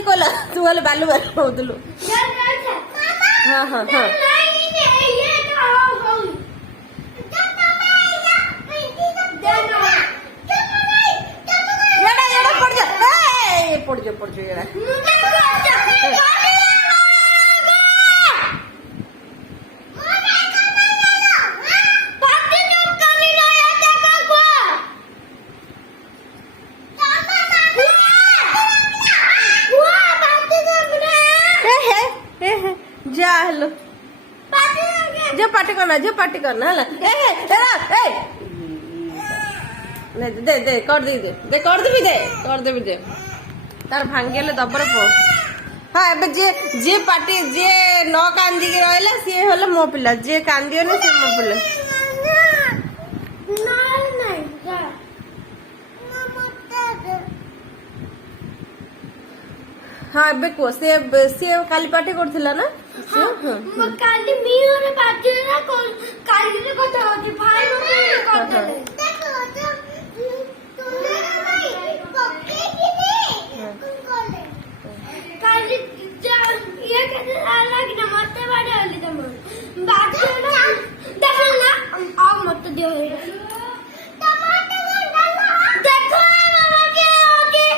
ठीक होला तू वाले बालू बालू होदलु हां हां हां येड़ा पड़ जा ए पड़ जा येड़ा जा हेलो जो पार्टी करना हला दे दे कर दे तार भांगेले दबर पो हाँ एबे जे पार्टी जे न कांदी के रहला सी होला मो पिला जे कांदियो ने से मो पिला हाँ एबे को से काली पार्टी करथिला ना काली मी और पार्टी ना काली के कथा होती भाई मते करते देखो तो पक्के की नहीं कोले काली ये कहते अलग ना मते बड़े वाली तुम बात ना देखो ना आ मत दियो टमाटर देखो मामा के ओके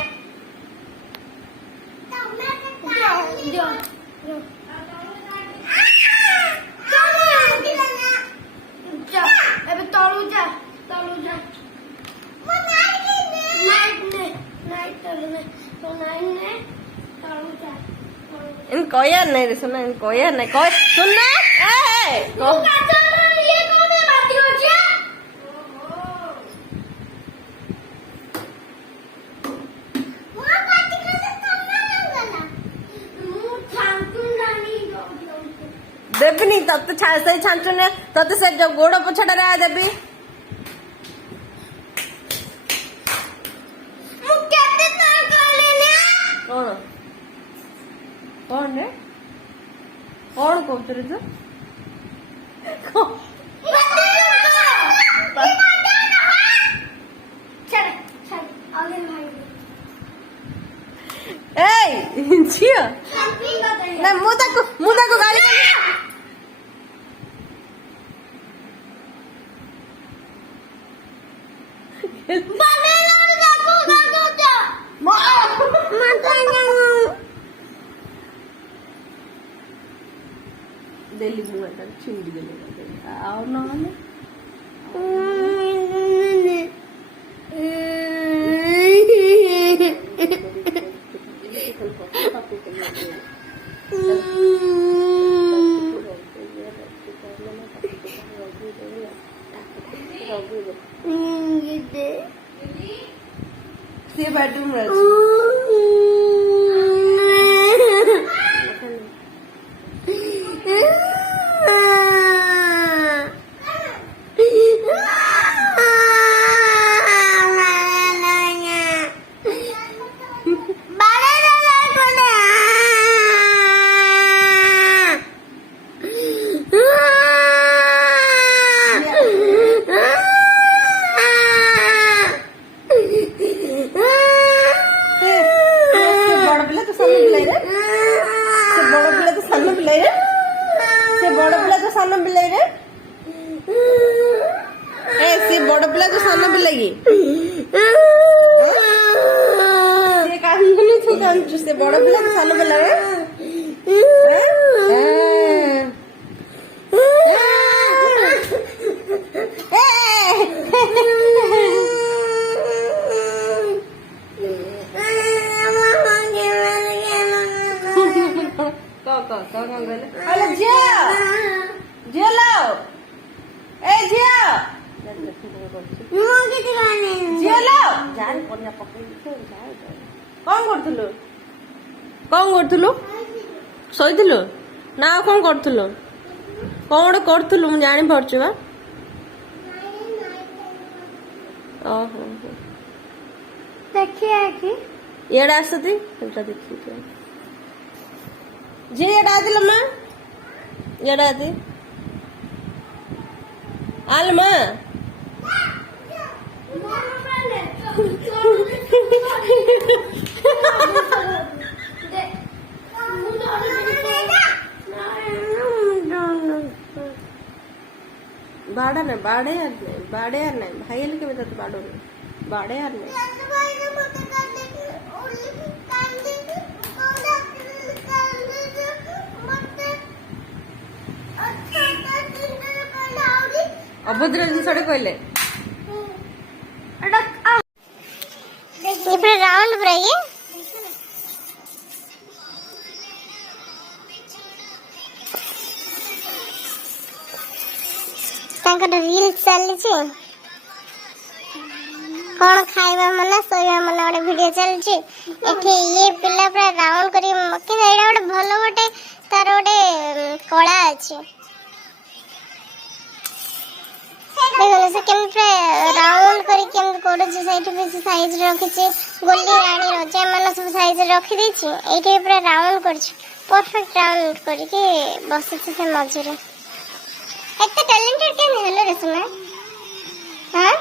टमाटर दियो इन कोया नहीं रे सुना इन कोया नहीं कोई सुनना ए को ये कौन है बात हो जा वो बात कर करना मु छांटू रानी देबनी तत सही छांचू ने तत से जो गोड़ पछड़ा रे देबी मु केते ना करले कौन कौन रे कौन कहते रे तू ए झियो ना मुदा को गाली दिल्ली मुँह का छिंडी दिले आओ ना से बेडरूम बड़ पिला तो सामने भी लगी से कांदनी तू कांचू से बड़ पिला तो सामने भी लगे अरे जिया लाओ ए जिया कौन करथुलु शोइथुलु ना कौन करथुलु कौन करथुलु मु जानि परछु बा ओहो देखिए कि एडा आसती तुमटा देखि जे एडा आदिलम्मा एडा आदि आलमा बाड़ा नहीं, बाड़े यार नहीं, बाड़े यार नहीं, भाई हेल्प के बता, बाड़ो नहीं, बाड़े यार नहीं। अभद्र जिन कहले राउंड बुराइए रील चली कौन खाइबा मना सोइबा मना गोटे वीडियो चलछि एठी ये पिला पूरा राउंड करी मके एडा गोटे भलो गोटे तार गोटे कला अछि देखो से केमते राउंड करी केम कोड जे साइड पे साइज रखिछि गोली रानी रजा मन सब साइज रखि दैछि एठी पूरा राउंड करछि परफेक्ट राउंड करी के बसिछि से मझरे एते टैलेंटेड केन हेलो रे सुना हां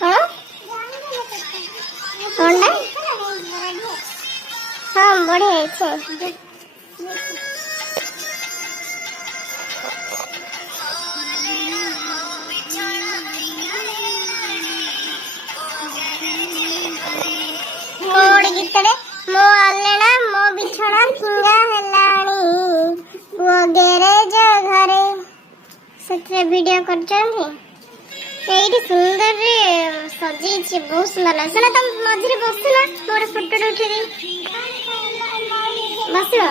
हां होंडा हां बढ़िया छै मोड़ गितड़े मो आलेना मो बिछड़ा किंगा हेलाणी वगैरे जो घरे सत्रे वीडियो करछन एडी सुंदर रे सजी छी बहुत सुंदर लाग सना तुम मझरे बसना मोर फोटो उठे दे बसलो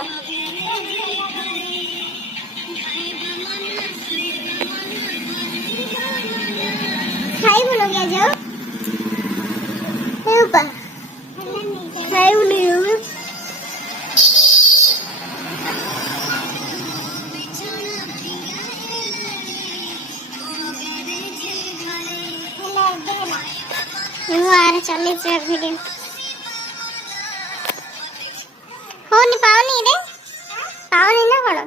खाई बोलो क्या जाओ हे ऊपर खाई नहीं हो यार चले से वीडियो हो नहीं पावनी रे पावनी ना कोन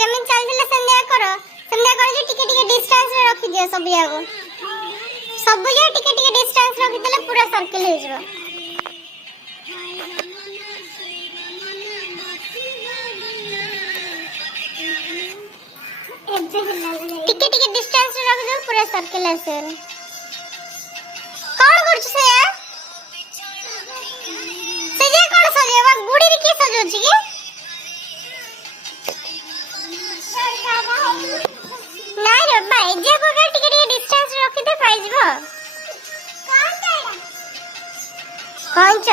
जमीन चल दिले संध्या करो जे टिके टिके डिस्टेंस रे रखि दियो सब यागो सब जे टिके टिके डिस्टेंस रखि देले पूरा सर्कल हो जबो टिके टिके डिस्टेंस रे रखि दो पूरा सर्कल आसे कौन करछ से जे कौन सजेवा गुडी रे के सजो छी के नहीं रे भाई जे को टिके टिके डिस्टेंस रखि दे पाइ जबो कौन छ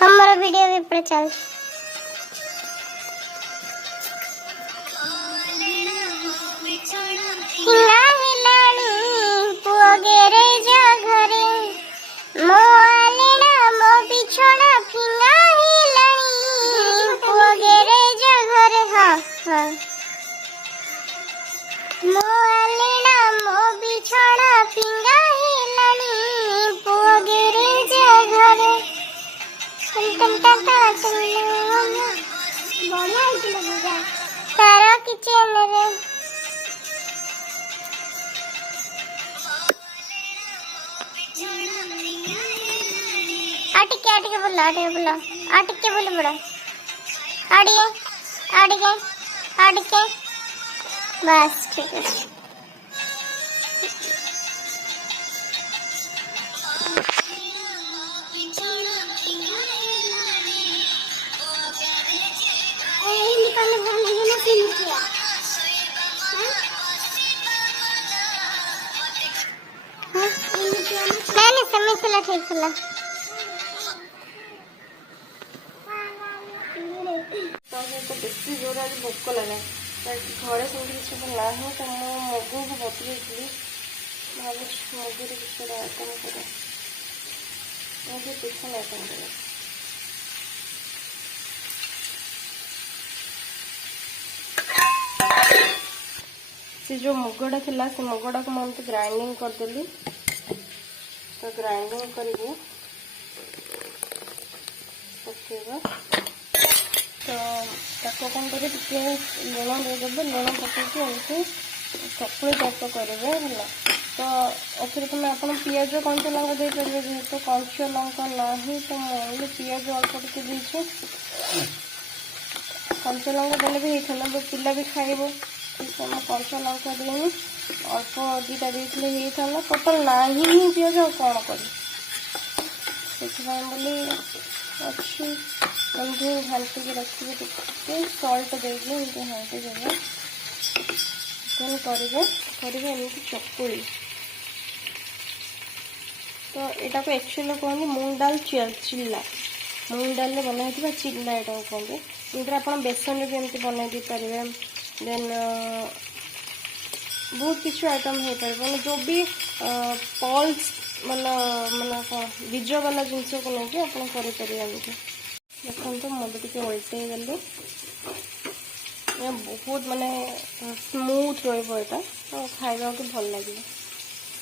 हमारा वीडियो भी पर चल हिला हिलानी वगैरे जा घरे मो आलेना मो बिछोना फिंगा हिलानी वगैरे जा घरे हां हां मो आलेना मो बिछोना फिंगा हिलानी वगैरे जा घरे तारा किचन रे आटिके बोलो बड़ा आटिके बस ठीक है नहीं समय चला ठीक चला तो बेसी जोर आज भोक लगे घरे सब किसी ना तो मुझे मगु को बतई भाव मगुरी किसी आइटम कर मुझे टिफिन आइटम कर से जो मुगड़ा थिला से मुगड़ा को मैं ग्राइंडिंग करदेली तो ग्राइंडिंग करके पकेगा तो ताको कौन करे टिके लुण देदेवे लुण पकईकि एमती चकुड़ी टाइप करेंगे है तो एथर तुम आप पिज कंचा लंका देपारे जेहेतु कंचा लंका ना तो मुझे पिज अल्प टिके देछे कंचा लंका देले भी होता पिला भी खाइब कंचा लंका देनी अल्प दुटा देते टोटाल ना ही पिज कौन कर बोली अच्छी एमती घाटिकी रखिए टिके सल्ट देके घाटी देवे देन करेंगे एमती चकुड़ी तो यहाँ को एक्चुअली कहते मूंग दाल चिल्ला मूंग दाल बनाई चिल्ला यहाँ कहते इधर आप बेसन भी एमती बनई पारे देन बहुत किसी आइटम हो पार मैंने जो भी पल्स माना माना कौन बीज वाला जिनस को लेकिन आप करेंगे देखो मुझे टी उल्टे गली बहुत माने स्मूथ रहा तो खावा को भल लगे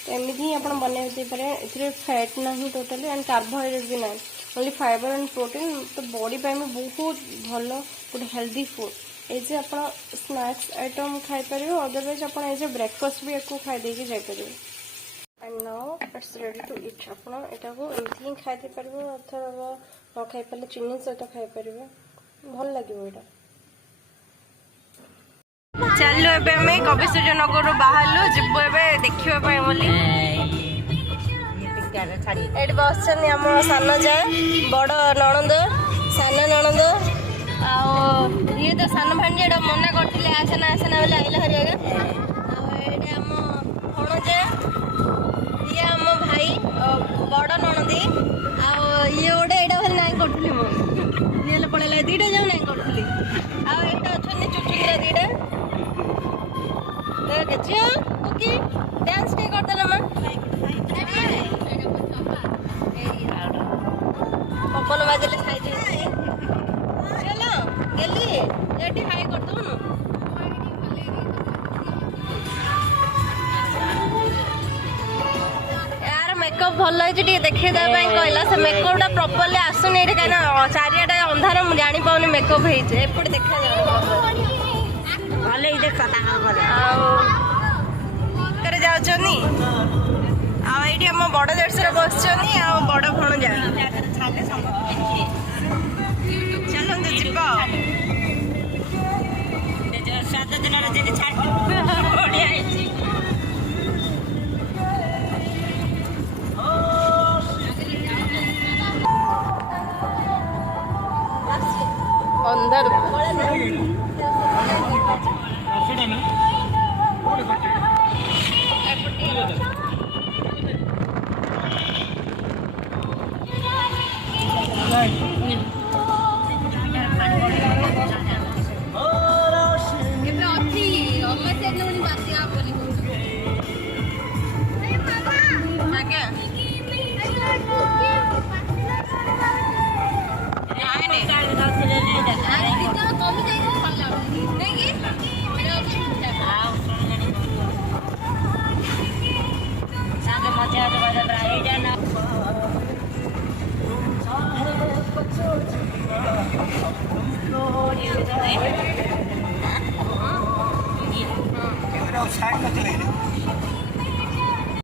तो एमती ही आप बनई ए फैट ना टोटाली एंड कार्बोहाइड्रेट भी ना ओनली फाइबर एंड प्रोटीन तो बॉडी पे बहुत भल गोटे हेल्दी फूड ये आप स्नैक्स आइटम खाईपर अदरवाइज आप ब्रेकफास्ट भी आपको खाई जापर and now it's ready to eat आप एमती ही खाई पारे अथवा न खाई पारे चीनी सहित खाईपर भल लगे यहाँ चलो एबे हमें कवि सूर्यनगर बाहर जीव ए देखा बोली ये बस आम सान जाए बड़ नणंद सान नणंद ये तो सान भांजी मना करते आसना आसना बोले आइला हरिया आम भणजे ये आम भाई बड़ नणंदी ये गोटे यहाँ भाई ना करूँ मुझे पड़ेगा दीटा जाऊ ना करूँ आटा अच्छा चुचुरा दीटा ओके डांस टे करते ना पवन बाजले खाई चलो गेली ये हाई करदे यार मेकअप भल है देखा कहला से मेकअपटा प्रॉपर्ली आसुनी कहीं चारिटा अंधार मुझे जानी पाऊनी मेकअप होपटे देखा जाऊँ आम बड़ देशर बस बड़ भणजा चलते जीव 7 दिन अंदर साइड में चले